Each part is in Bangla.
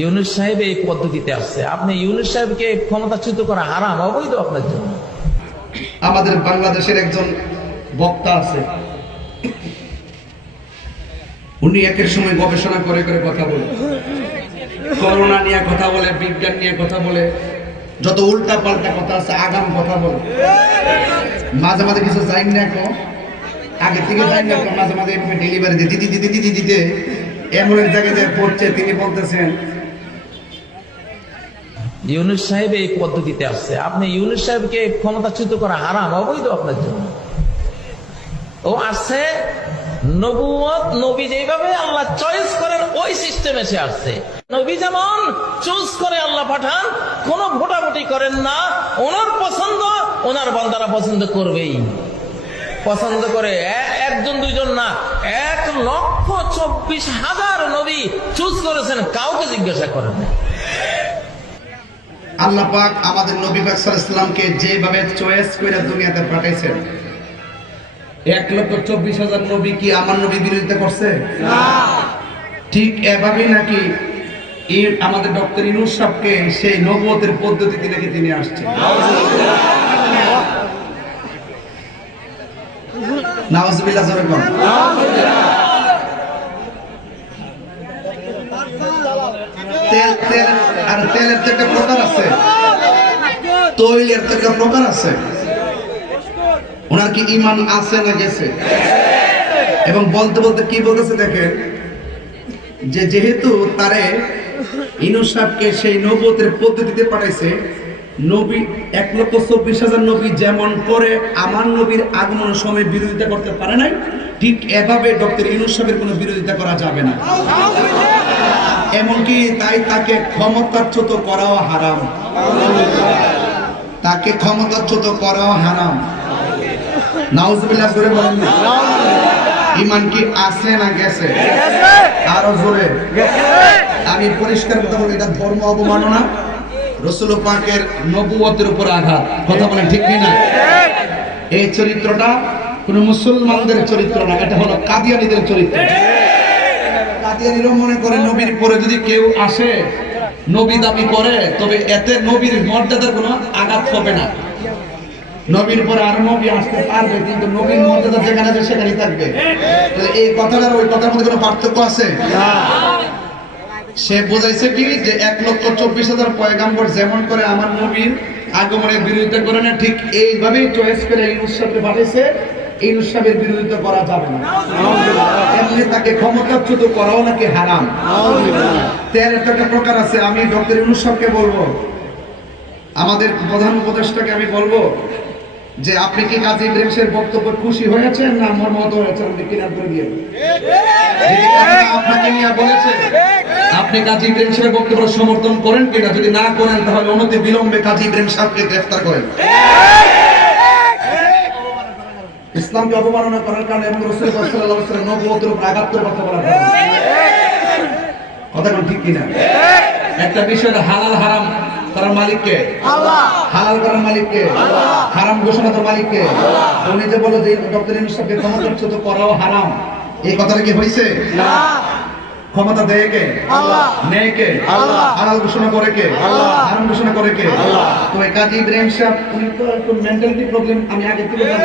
ইউনুস সাহেব এই পদ্ধতিতে আসছে। আপনি ইউনুস সাহেবকে ক্ষমতাচ্যুত করা হারাম, অবৈধ আপনার জন্য। আমাদের বাংলাদেশের একজন বক্তা আছে। উনি একের সময় গবেষণা করে করে কথা বলে। করোনা নিয়ে কথা বলে, বিজ্ঞান নিয়ে কথা বলে। যত উল্টা পাল্টা কথা আছে, আগাম কথা বলে। মাঝে মাঝে কিছু যাই না এখন আগে থেকে যাই না এখন মাঝে মাঝে ডেলিভারি দিতে দিতে দিতে দিতে এমন এক জায়গায় পড়ছে, তিনি বলতেছেন ইউনুস সাহেব এই পদ্ধতিতে আসছে। আপনি ইউনুস সাহেবকে ক্ষমতাচ্যুত করা হারাম, অবৈধ আপনার জন্য। ও আসছে ভোটাভুটি করেন না, ওনার পছন্দ ওনার পছন্দ করবেই। পছন্দ করে একজন, দুইজন না, এক লক্ষ চব্বিশ হাজার নবী চুজ করেছেন, কাউকে জিজ্ঞাসা করেন না। আল্লাহ পাক আমাদের নবী পাক সাল্লাল্লাহু আলাইহি সাল্লামকে যেভাবে চয়েস করে দুনিয়াতে পাঠাইছেন। এক লক্ষ চব্বিশ হাজার নবী কি আমার নবী বিরোধিতা করছে? ঠিক এভাবেই নাকি এই আমাদের ডক্টর ইনুস সাহকে সেই নবুয়তের পদ্ধতিতে নাকি তিনি আসছেন। নাউজুবিল্লাহ জোরে কোন তেল তেল আর তেলের তো একটা প্রকার আছে। তৈলের তো একটা প্রকার আছে। ওনার কি ইমান আছে না গেছে? এবং বলতে বলতে কি বলতেছে দেখেন, যে যেহেতু তারে ইনুস সাহেবকে সেই নবতের পদ্ধতিতে পাঠাইছে, নবী এক লক্ষ চব্বিশ হাজার নবী যেমন করে, আমার নবীর আগমনের সময় বিরোধিতা করতে পারে নাই, ঠিক এভাবে ডক্টর ইনুস সাহেবের কোনো বিরোধিতা করা যাবে না। এমনকি তাই তাকে ক্ষমতাচ্যুত করাও হারাম। তাকে ক্ষমতাচ্যুত করাও হারাম। নাউজুবিল্লাহ করে বলেন ইমান কি আছে না গেছে? আরও জোরে। আমি পরিষ্কার কথা বলি, এটা ধর্ম অবমাননা। রসুল পাকের নবুয়তের উপর আঘাত। কথা বলেন ঠিক না? এই চরিত্রটা কোন মুসলমানদের চরিত্র না, এটা হলো কাদিয়ানিদের চরিত্র। কাদিয়ানিরও মনে করে নবীর পরে যদি কেউ আসে, নবী দাবি করে, তবে এতে নবীর মর্যাদার কোনো আঘাত হবে না। নবীর পরে আর নবী আসতে পারবে, কিন্তু নবীর মর্যাদা যেখানে আছে সেখানেই থাকবে। এই কথাটার, ওই কথার মধ্যে কোনো পার্থক্য আছে? সে বোঝাইছে কি, যে এক লক্ষ চব্বিশ হাজার পয়গাম্বর যেমন করে আমার নবীর আগমনের বিরোধিতা করে না, ঠিক এইভাবেই চয়েস করে এই উৎসবকে পাঠিয়েছে। এই উৎসবের বিরোধিতা করা যাবে না। তাকে ক্ষমতাচ্যুত করাও নাকি হারাম? তেলের একটা প্রকার আছে, আমি বলব। আমাদের প্রধান উপদেষ্টাকে আমি বলব যে, আপনি কি কাজী ইব্রাহিম সাহেব বক্তব্য খুশি হয়েছেন না মর্মাহত হয়েছেন? আপনি করে দিয়ে আপনাকে নিয়ে বলেছে, আপনি কাজী ইব্রাহিম সাহেবের বক্তব্য সমর্থন করেন কিনা? যদি না করেন, তাহলে অনতি বিলম্বে কাজী ইব্রাহিম সাহেবকে গ্রেফতার করেন। ইসলামকে অবমাননা করার কারণে এবং রসুল সাল্লাল্লাহু আলাইহি ওয়াসাল্লাম নবুয়তের উপর আঘাত করে কথা বলা কথা কোন ঠিক কিনা? একটা বিষয় হালাল হারাম করার মালিককে। হালাল করার মালিককে। হারাম ঘোষণা করার মালিককে। উনি যে বলো যে ডক্টর ইনসাফকে ক্ষমতাচ্যুত করাও হারাম। এই কথাটা কি হয়েছে ক্ষমতা দেয় কে? নেয় কে? হালাল ঘোষণা করে কে? হারাম ঘোষণা করে কে? তো কাজী ইব্রাহিম সাহেব উনি তো একটু মেন্টালিটি প্রবলেম আমি আগে থেকে জানি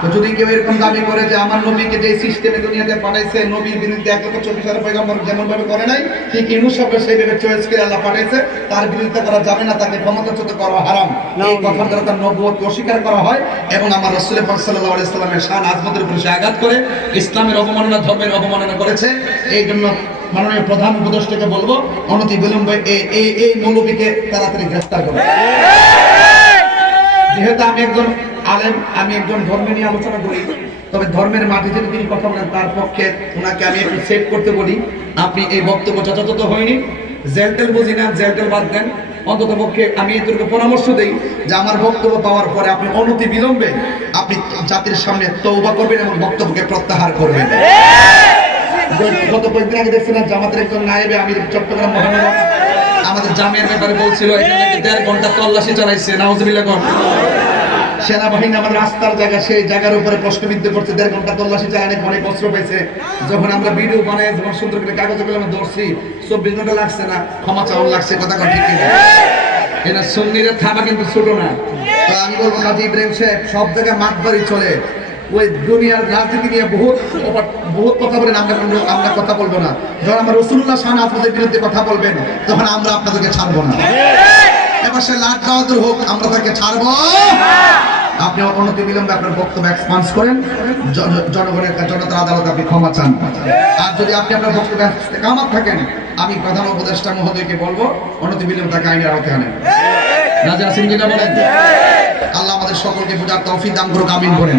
তো যদি কেউ এরকম দাবি করে যে আমার নবীকে যে সিস্টেমে দুনিয়াতে পাঠাইছে নবীর বিরুদ্ধে এক লক্ষ চব্বিশ হাজার পয়গাম্বর যেমন ভাবে করে নাই ঠিক ইনুস সবে সেইভাবে চয়েস করে আল্লাহ পাঠাইছে তার বিরুদ্ধে করা যাবে না তাকে ক্ষমতাচ্যুত করা হারাম। এই কথার দ্বারা তার নবুয়তকে অস্বীকার করা হয় এবং আমার রসুলের পাক সাল্লাল্লাহু আলাইহি সাল্লামের শান আজমতের উপরে সে আঘাত করে ইসলামের অবমাননা ধর্মের অবমাননা করেছে। এই জন্য মাননীয় প্রধান উপদেষ্টাকে বলব অনতি বিলম্বে এই এই এই মৌলবীকে তাড়াতাড়ি গ্রেফতার করবে যেহেতু আমি একজন আলেম আমি একজন ধর্ম নিয়ে আলোচনা করি তবে ধর্মের যদি তিনি কথা বলেন তার পক্ষে ওনাকে আমি একটু সেভ করতে বলি। আপনি এই বক্তব্য যথাযথ হয়নি। জেলটেল বুঝি না জেলটেল বাদ দেন। অন্তত পক্ষে আমি এদেরকে পরামর্শ দেই যে আমার বক্তব্য পাওয়ার পরে আপনি অনতি বিলম্বে আপনি জাতির সামনে তৌবা করবেন এবং বক্তব্যকে প্রত্যাহার করবেন। গত কয়েকদিন আগে দেখছেন না জামাতের একজন নায়েবে আমি চট্টগ্রাম মহানগর আমাদের জামের ব্যাপারে বলছিল এখানে দেড় ঘণ্টা তল্লাশি চালাইছে নাউজুবিল্লাহ কোন সেনাবাহিনী আমাদের রাস্তার জায়গা সেই জায়গার উপরে প্রশ্নবিদ্ধ করছে, দেড় ঘণ্টা তল্লাশি চালানে অনেক কষ্ট পেয়েছে। যখন আমরা ভিডিও বানাই, যখন সুন্দর করে কাগজে কলমে ধরছি, চব্বিশ ঘণ্টা লাগছে না, ক্ষমা চাওয়ান লাগছে, কথা কথা ঠিক এটা সন্নিরে থাবা কিন্তু ছোট না। আমি বলব কাজী ইব্রাহিম সাহেব, সব জায়গায় মাতবাড়ি চলে। ওই দুনিয়ার রাজনীতি নিয়ে বহুত বহুত কথা বলেন, আমরা আমরা কথা বলব না। যখন আমরা রসুল্লাহ শাহ আপনাদের বিরুদ্ধে কথা বলবেন, তখন আমরা আপনাদেরকে ছাড়বো না। লাট বাহাদুর হোক, আমরা তাকে আপনি অনতি বিলম্বে আপনার বক্তব্য এক্সপান্স করেন। জনগণের জনতার আদালত আপনি ক্ষমা চান। আর যদি আপনি আপনার বক্তব্য কামাত থাকেন, আমি প্রধান উপদেষ্টা মহোদয়কে বলব অনতি বিলম্বে তাকে আইনের আওতায় আনেন। রাজা সিং যেটা বলেন? আল্লাহ আমাদের সকলকে বোঝার তৌফিক দান করুক, আমিন করেন।